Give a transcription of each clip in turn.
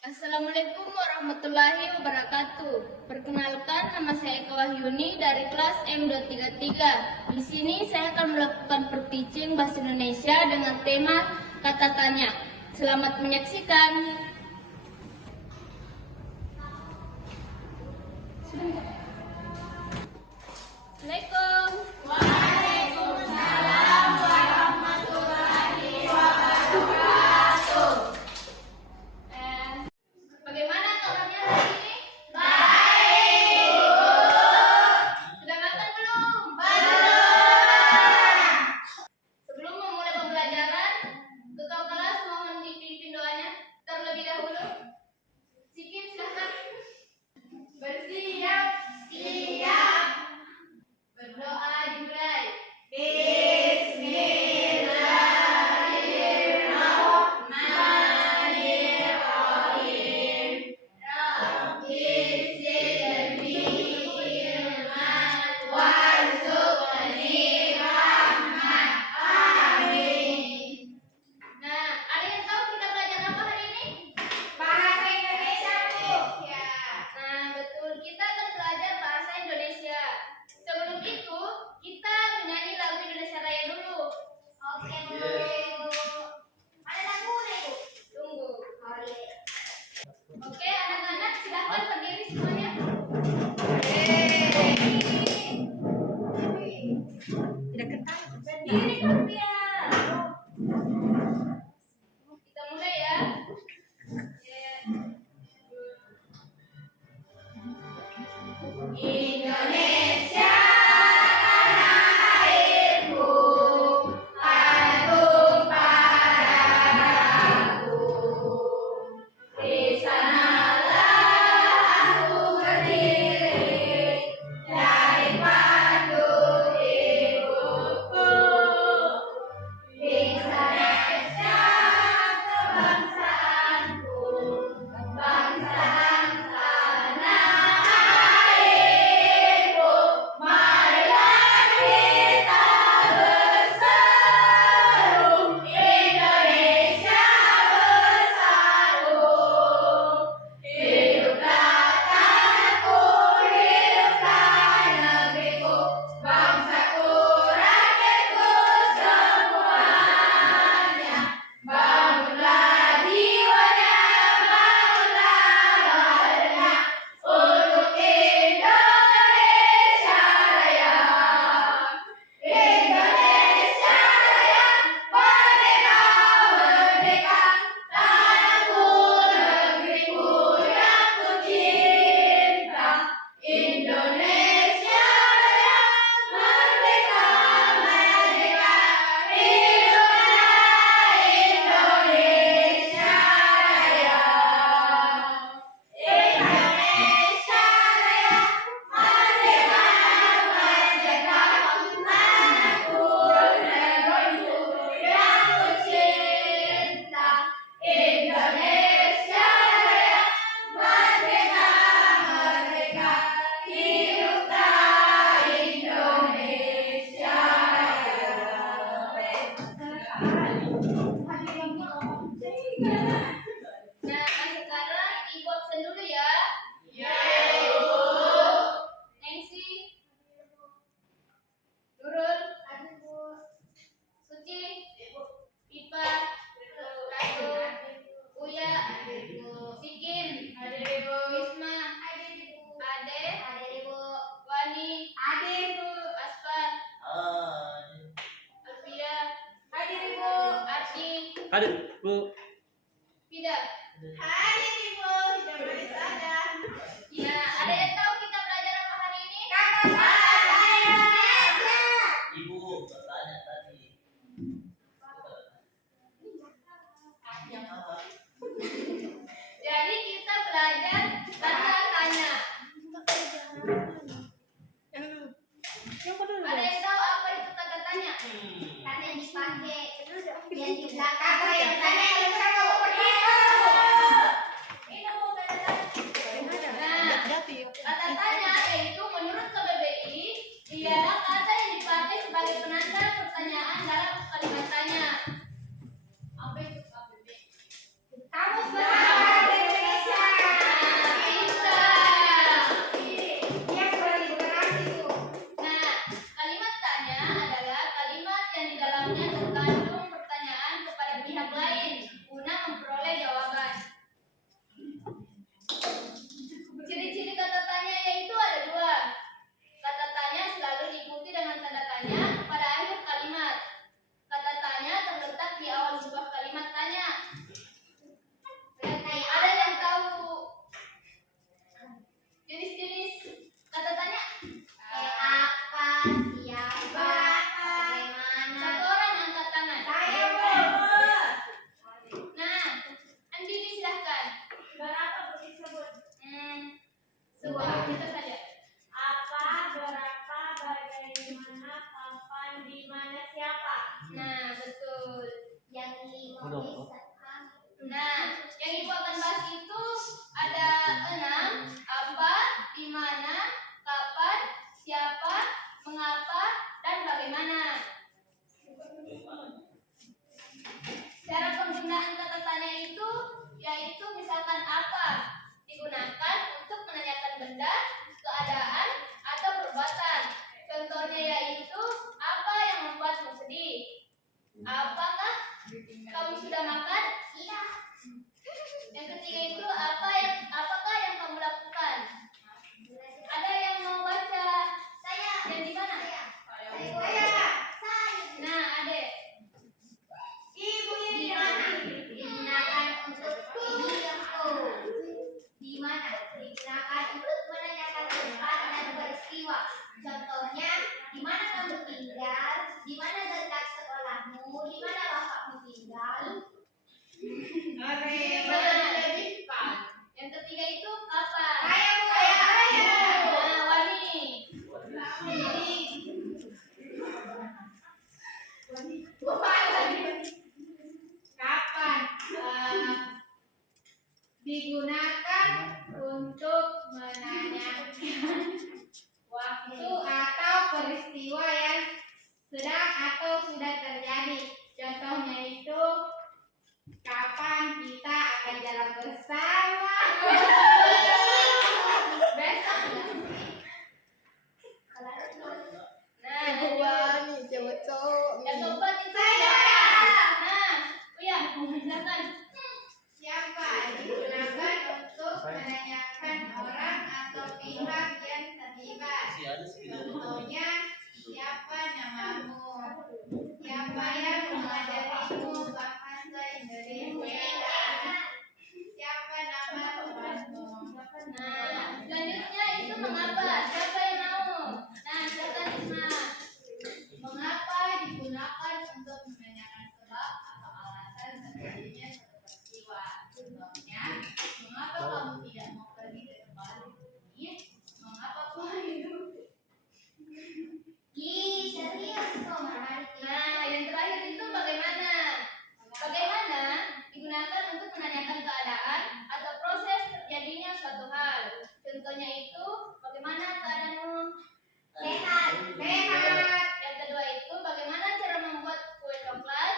Assalamualaikum warahmatullahi wabarakatuh. Perkenalkan, nama saya Eka Wahyuni dari kelas M233. Di sini saya akan melakukan per-teaching bahasa Indonesia dengan tema kata tanya. Selamat menyaksikan. Assalamualaikum. Waalaikumsalam warahmatullahi wabarakatuh. Bagaimana kabarnya hari ini? Baik, Bu. Sudah makan belum? Belum. Sebelum memulai pembelajaran, ketua kelas mohon dipimpin doanya terlebih dahulu. Sikim, silakan. Bersiap. Siap. Berdoa dimulai. Bismillahirrahmanirrahim. Rabbi zidni ilman warzuqni rahmat. Amin. Nah, ada yang tahu kita belajar apa hari ini? Bahasa Indonesia, Bu. Ya. Nah, betul. Kita akan belajar bahasa Indonesia. Sebelum itu, kita menyanyi lagu Indonesia Raya dulu. Oke, Bu. Ada lagunya, Bu? Tunggu. Oh, iya. Oke, anak-anak silakan berdiri semuanya. Tidak ketat. Berdiri kalian. Kita mulai ya. Indonesia tanah airku, agung padaku. Di sanalah aku berdiri, dari pandu ibuku. Indonesia kebangsaanku, kebangsaan tanah airku. Marilah kita berseru, Indonesia bersatu. Hiduplah tanahku, hiduplah negeriku, bangsaku, rakyatku semuanya. Bangunlah jiwanya, bangunlah badannya, untuk Indonesia Raya. Indonesia Raya, merdeka, merdeka, tanahku, negeriku yang ku cinta. Indonesia Raya, merdeka, merdeka, hiduplah Indonesia Raya. Indonesia Raya, merdeka, merdeka, tanahku, negeriku yang ku cinta. Indonesia Raya, merdeka, merdeka, hiduplah Indonesia Raya. Nah, sekarang Ibu absen dulu ya. Ya, Ibu. Nengsi. Nurul. Suci. Pipa. Ratu. Uya. Sikin. Wisma. Ade. Wani. Aspar. Alfia. Arti. Hadir, Bu. Fida. Ya, ada yang tahu kita belajar apa hari ini? Ibu bertanya tadi. Jadi kita belajar kata tanya. Ada yang tahu apa itu kata tanya? Kan yang dipakai yang di belakang yang tanya yang digunakan untuk menanyakan waktu atau peristiwa yang sedang atau sudah terjadi. Contohnya itu kapan kita akan jalan bersama. Besok. Nah, Wani, cowok-cowok. yang keempat itu Saya. Nah, iya, silakan. Siapa digunakan untuk menanyakan orang atau pihak yang terlibat. Masih ada sekitar. Contohnya, siapa namamu? Siapa yang mengajarimu bahasa Indonesia? Siapa nama temanmu? Nah, selanjutnya itu mengapa? Siapa yang mau? Nah, silakan Isma. Mengapa digunakan untuk menanyakan sebab atau alasan terjadinya suatu peristiwa? Contohnya, mengapa kamu tidak mau pergi ke tempat ini? Mengapa kau hidup? Serius kok menarik. Nah, yang terakhir itu bagaimana? Bagaimana digunakan untuk menanyakan keadaan atau proses terjadinya suatu hal. Contohnya itu bagaimana keadaanmu? Sehat. Sehat. Yang kedua itu bagaimana cara membuat kue coklat?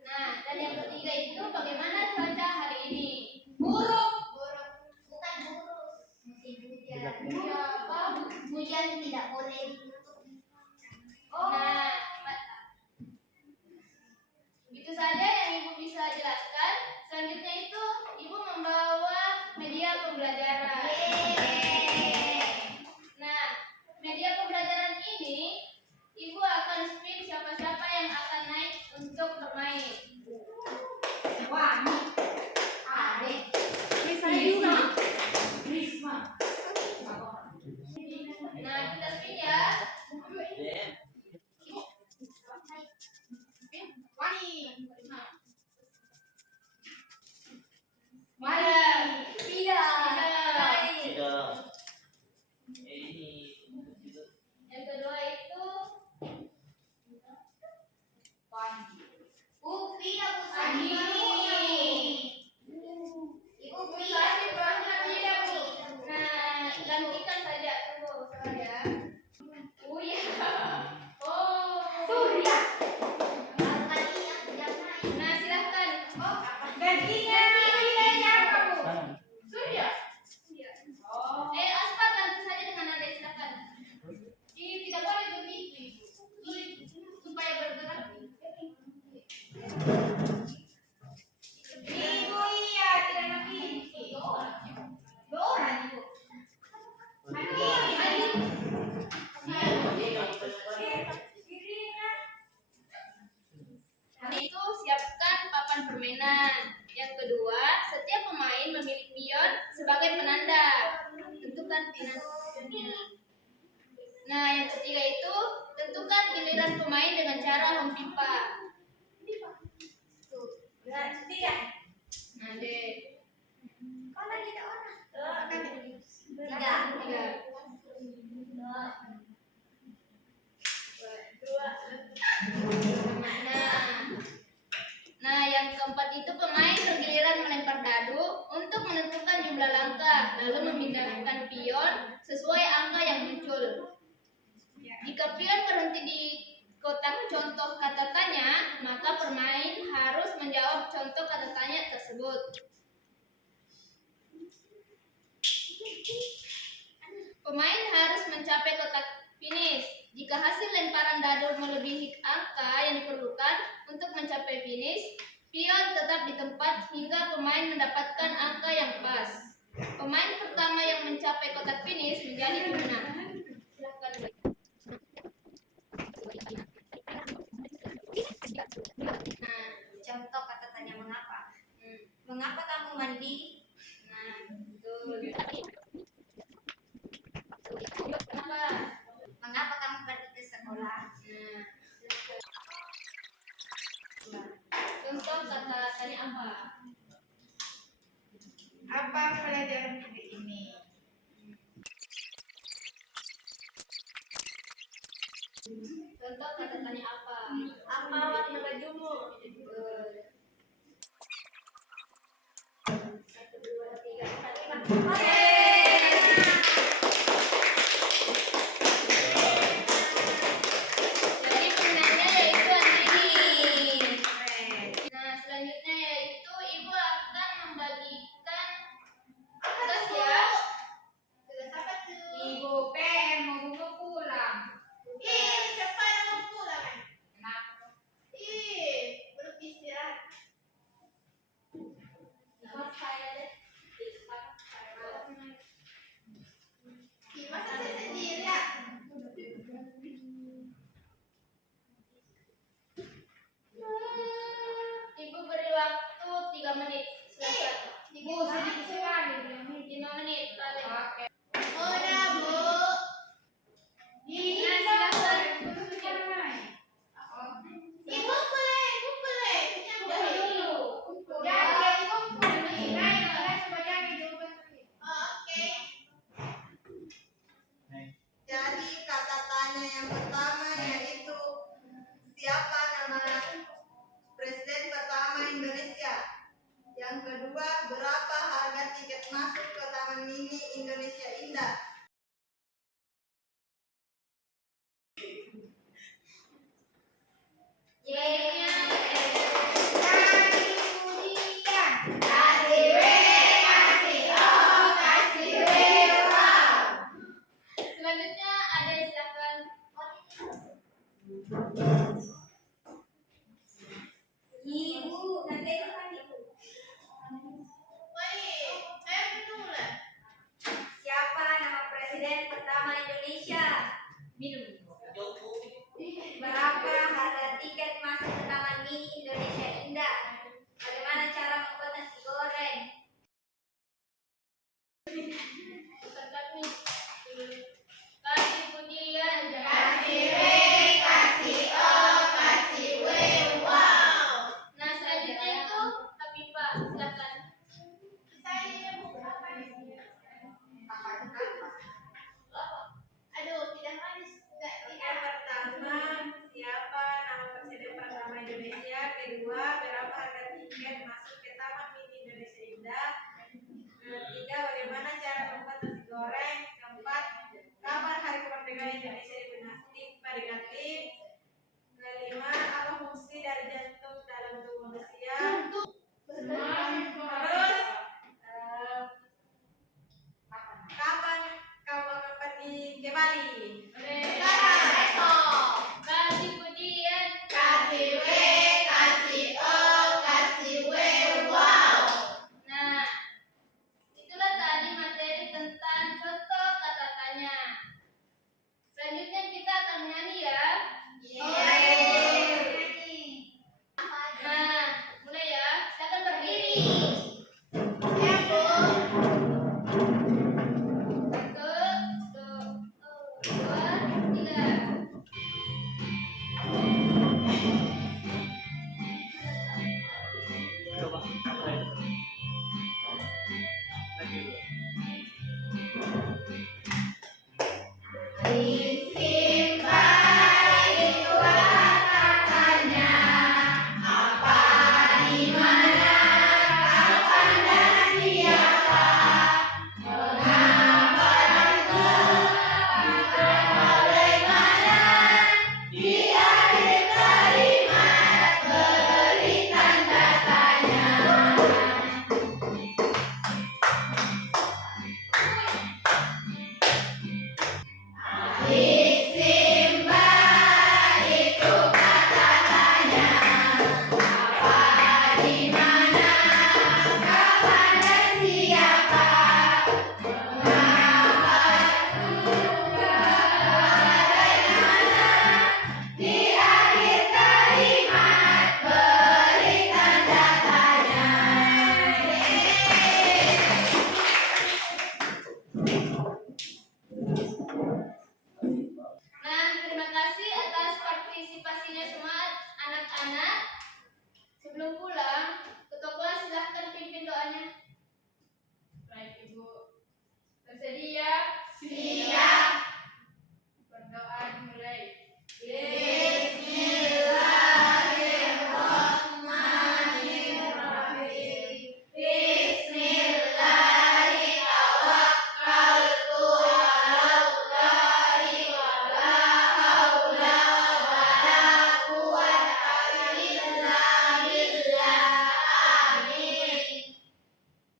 Nah, dan yang ketiga itu bagaimana cuaca hari ini? Buruk. Buruk. Bukan buruk. Musim hujan. Ya, apa? Hujan tidak boleh. Nah, itu saja yang Ibu bisa jelaskan. Selanjutnya itu Ibu membawa media pembelajaran. Nah, media pembelajaran ini Ibu akan speak siapa-siapa yang akan naik untuk bermain. Wah. Adek. Risma. Nah, kita speak ya. Dan Wani. Tidak. Tidak. tidak. Ini Yang kedua itu Upi aku sendiri. Ibu bisa tidak, Bu. Nah, gantikan saja. Tunggu saja. Oh iya. Oh. Surya. Nah, silahkan. Gantinya siapa bu? Surya. Oh. Aspa ganti saja dengan nada, silakan. Ini tidak boleh begitu, Ibu. Sulit supaya bergerak. Ibu iya tidak lagi. Dora ibu. Itu siapkan papan permainan. Yang kedua, setiap pemain memilih pion sebagai penanda. Tentukan pilihan. Nah, yang ketiga itu tentukan giliran pemain dengan cara mempipa. Tidak. Nah, deh. Kau lagi ada orang? Tiga. Nah, yang keempat itu pemain bergiliran melempar dadu untuk menentukan jumlah langkah, lalu memindahkan pion sesuai angka yang muncul. Jika pion berhenti di kotak contoh kata tanya, maka pemain harus menjawab contoh kata tanya tersebut. Pemain harus mencapai kotak finish. Jika hasil lemparan dadu melebihi angka yang diperlukan untuk mencapai finish, pion tetap di tempat hingga pemain mendapatkan angka yang pas. Pemain pertama yang mencapai kotak finish menjadi pemenang. Silakan. Nah, Contoh kata tanya mengapa? hmm. Mengapa kamu mandi? Nah, betul. Kenapa? Mengapa kamu pergi ke sekolah? Nah, contoh kata tanya apa? Apa pelajaran hari ini? Contoh kata tanya apa? Apa warna bajumu? Jadi pemenangnya yaitu Andini. Nah, selanjutnya yaitu ibu akan membagikan tugas ya. Tugas apa tuh? Ibu PR mau pulang. Ih, siapa yang mau pulang? Kenapa? Ih, belum istirahat. Ikut saya deh. Ih, masa saya sendiri ya? Ibu beri waktu 3 menit. Silakan. Ibu sedikit sekali. 5 menit paling. Oke. Udah, Bu. Nah, silakan. Ibu boleh. Jangan dulu. Oke. Jadi kata tanya yang pertama yaitu siapa nama presiden pertama Indonesia? Yang kedua, berapa harga tiket masuk ke Taman Mini Indonesia Indah? Yainya selanjutnya ada silakan. Ibu, nanti kan ibu. Siapa nama presiden pertama Indonesia? Minum. Berapa harga tiket masuk ke Taman Mini Indonesia Indah? Bagaimana cara membuat nasi goreng? Silakan nih. Kasih pujian. Nah, selanjutnya itu Habibah. Silakan. Aduh, tidak manis. Yang pertama, siapa nama presiden pertama Indonesia? Kedua, berapa harga tiket masuk ke Taman Mini Indonesia Indah? Ketiga, bagaimana cara membuat nasi goreng? Keempat, kapan hari kemerdekaan Indonesia?